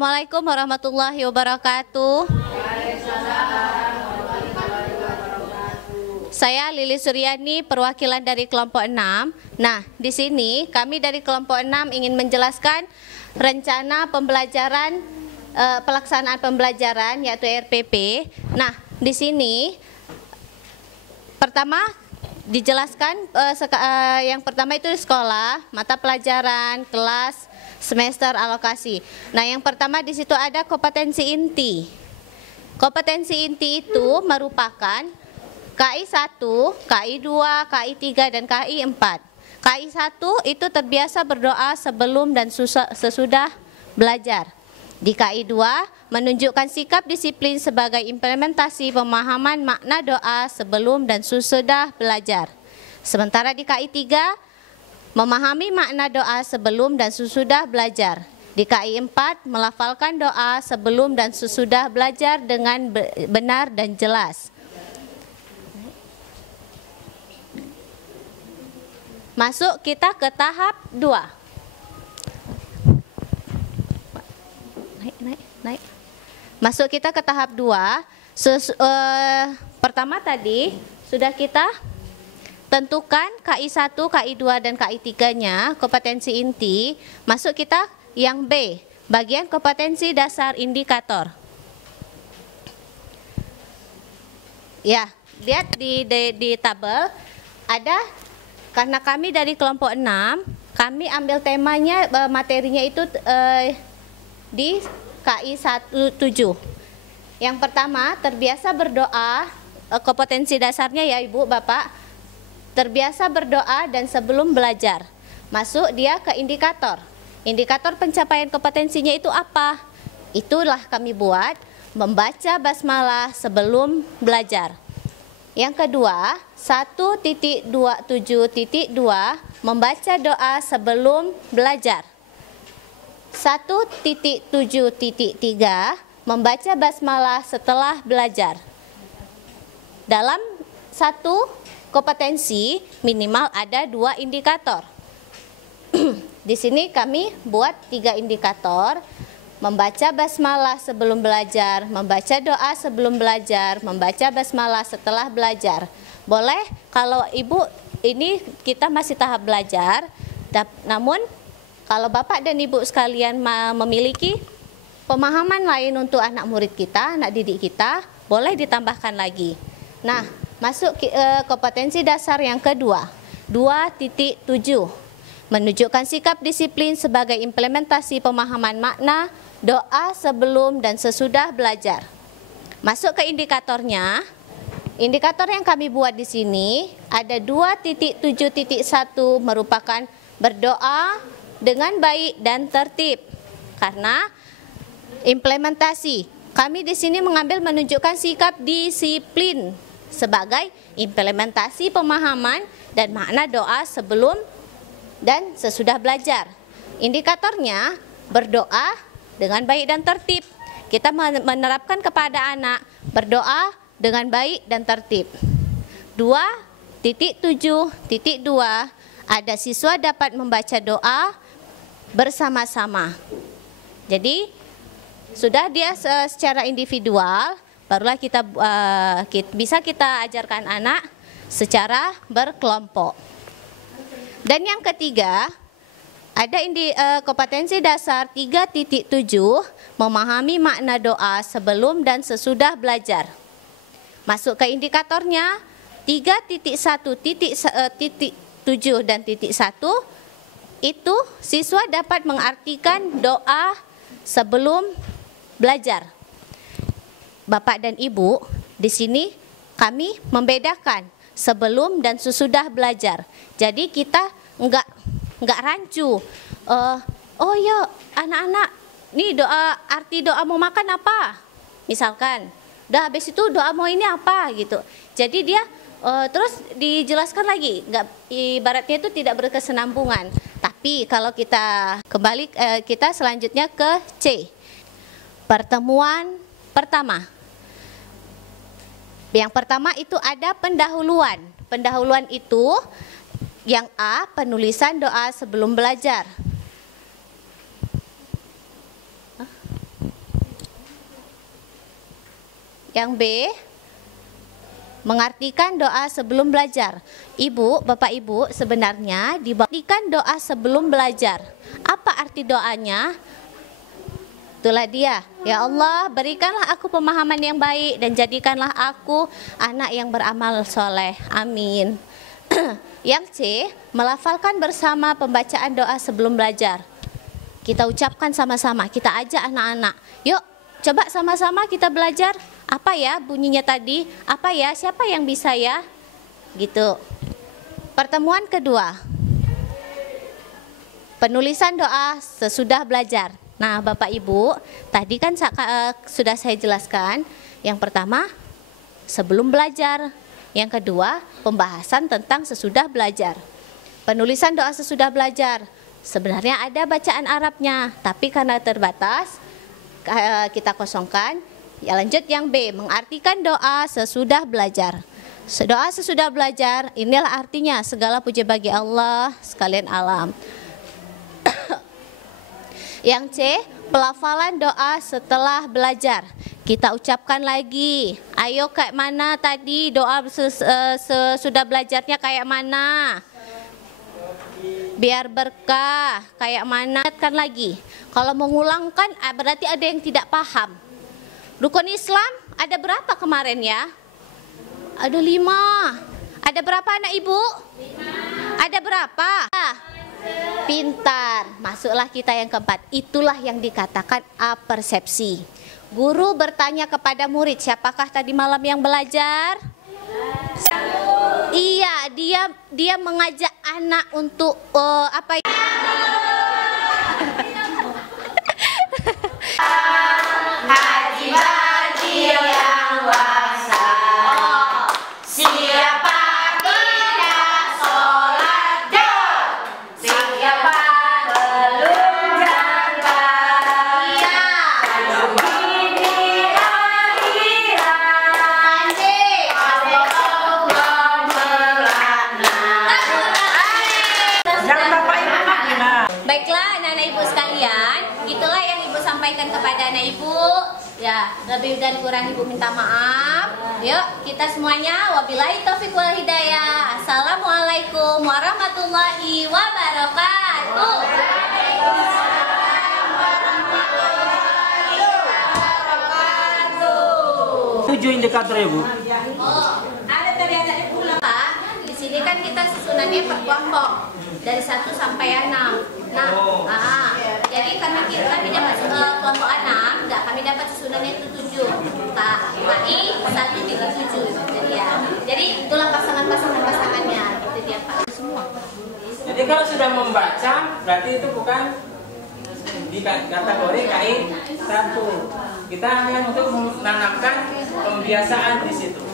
Assalamualaikum warahmatullahi wabarakatuh. Saya Lili Suryani, perwakilan dari kelompok 6. Nah, di sini kami dari kelompok 6 ingin menjelaskan rencana pembelajaran, pelaksanaan pembelajaran yaitu RPP. Nah, di sini pertama dijelaskan yang pertama itu sekolah, mata pelajaran, kelas, semester, alokasi. Nah, yang pertama di situ ada kompetensi inti. Kompetensi inti itu merupakan KI 1, KI 2, KI 3, dan KI 4. KI 1 itu terbiasa berdoa sebelum dan sesudah belajar. Di KI 2 menunjukkan sikap disiplin sebagai implementasi pemahaman makna doa sebelum dan sesudah belajar. Sementara di KI 3 memahami makna doa sebelum dan sesudah belajar. Di KI 4 melafalkan doa sebelum dan sesudah belajar dengan benar dan jelas. Masuk kita ke tahap 2. Naik. Masuk kita ke tahap 2. Pertama tadi sudah kita tentukan KI 1, KI 2, dan KI 3-nya, kompetensi inti. Masuk kita yang B, bagian kompetensi dasar indikator. Ya, lihat di tabel ada. Karena kami dari kelompok 6, kami ambil temanya, materinya itu di KI 17. Yang pertama, terbiasa berdoa, kompetensi dasarnya ya Ibu, Bapak, terbiasa berdoa dan sebelum belajar. Masuk dia ke indikator. Indikator pencapaian kompetensinya itu apa? Itulah kami buat, membaca basmalah sebelum belajar. Yang kedua, 1.27.2 membaca doa sebelum belajar. 1.7.3 membaca basmalah setelah belajar. Dalam satu kompetensi minimal ada 2 indikator. Di sini kami buat 3 indikator. Membaca basmalah sebelum belajar, membaca doa sebelum belajar, membaca basmalah setelah belajar. Boleh kalau Ibu ini kita masih tahap belajar, namun kalau Bapak dan Ibu sekalian memiliki pemahaman lain untuk anak murid kita, anak didik kita, boleh ditambahkan lagi. Nah, masuk kompetensi dasar yang kedua, 2.7, menunjukkan sikap disiplin sebagai implementasi pemahaman makna doa sebelum dan sesudah belajar. Masuk ke indikatornya. Indikator yang kami buat di sini ada 2.7.1 merupakan berdoa dengan baik dan tertib. Karena implementasi, kami di sini mengambil menunjukkan sikap disiplin sebagai implementasi pemahaman dan makna doa sebelum dan sesudah belajar. Indikatornya berdoa dengan baik dan tertib. Kita menerapkan kepada anak berdoa dengan baik dan tertib. 2.7.2 ada siswa dapat membaca doa bersama-sama. Jadi sudah dia secara individual, barulah bisa kita ajarkan anak secara berkelompok. Dan yang ketiga, ada kompetensi dasar 3.7 memahami makna doa sebelum dan sesudah belajar. Masuk ke indikatornya 3.1.7 dan titik 1 itu siswa dapat mengartikan doa sebelum belajar. Bapak dan Ibu, di sini kami membedakan sebelum dan sesudah belajar. Jadi kita enggak rancu. Oh ya, anak-anak, nih arti doa mau makan apa? Misalkan, udah habis itu doa mau ini apa gitu. Jadi dia terus dijelaskan lagi, ibaratnya itu tidak berkesinambungan. Tapi kalau kita kembali, kita selanjutnya ke C. Pertemuan pertama. Yang pertama itu ada pendahuluan. Pendahuluan itu yang A, penulisan doa sebelum belajar. Yang B, mengartikan doa sebelum belajar. Ibu, Bapak Ibu, sebenarnya diartikan doa sebelum belajar. Apa arti doanya? Itulah dia. Ya Allah, berikanlah aku pemahaman yang baik dan jadikanlah aku anak yang beramal soleh. Amin. Yang C, melafalkan bersama pembacaan doa sebelum belajar. Kita ucapkan sama-sama, kita ajak anak-anak. Yuk, coba sama-sama kita belajar. Apa ya bunyinya tadi? Apa ya? Siapa yang bisa ya? Gitu. Pertemuan kedua. Penulisan doa sesudah belajar. Nah, Bapak Ibu, tadi kan sudah saya jelaskan. Yang pertama, sebelum belajar. Yang kedua, pembahasan tentang sesudah belajar. Penulisan doa sesudah belajar. Sebenarnya ada bacaan Arabnya, tapi karena terbatas, kita kosongkan. Ya, lanjut yang B, mengartikan doa sesudah belajar. Doa sesudah belajar, inilah artinya segala puji bagi Allah sekalian alam. Yang C, pelafalan doa setelah belajar. Kita ucapkan lagi. Ayo kayak mana tadi doa sesudah belajarnya kayak mana? Biar berkah, kayak mana? Kan lagi. Kalau mengulangkan berarti ada yang tidak paham. Rukun Islam ada berapa kemarin ya? Ada 5. Ada berapa anak ibu? 5. Ada berapa? Pintar. Masuklah kita yang keempat. Itulah yang dikatakan apersepsi. Guru bertanya kepada murid, siapakah tadi malam yang belajar? Iya, dia mengajak anak untuk apa? Haji bagi yang puasa. Siapa tidak sholat jauh? Siapa belum zakat? Iya. Baiklah anak-anak ibu sekalian, itulah yang ibu sampaikan kepada anak ibu. Ya, lebih dan kurang ibu minta maaf. Yuk, kita semuanya wabillahi taufiq wal hidayah. Assalamualaikum warahmatullahi wabarakatuh. Tujuh indikator ya Bu. Oh, ada tadi pula Pak. Di sini kan kita susunannya per kelompok dari 1 sampai 6. Nah, jadi kami dapat kelompok 6, enggak, kami dapat susunannya itu 7. KI 137. Jadi ya. Jadi itulah pasangannya. Itu dia Pak. Semua. Jadi kalau sudah membaca berarti itu bukan di kategori KI 1. Kita hanya untuk menanamkan pembiasaan di situ.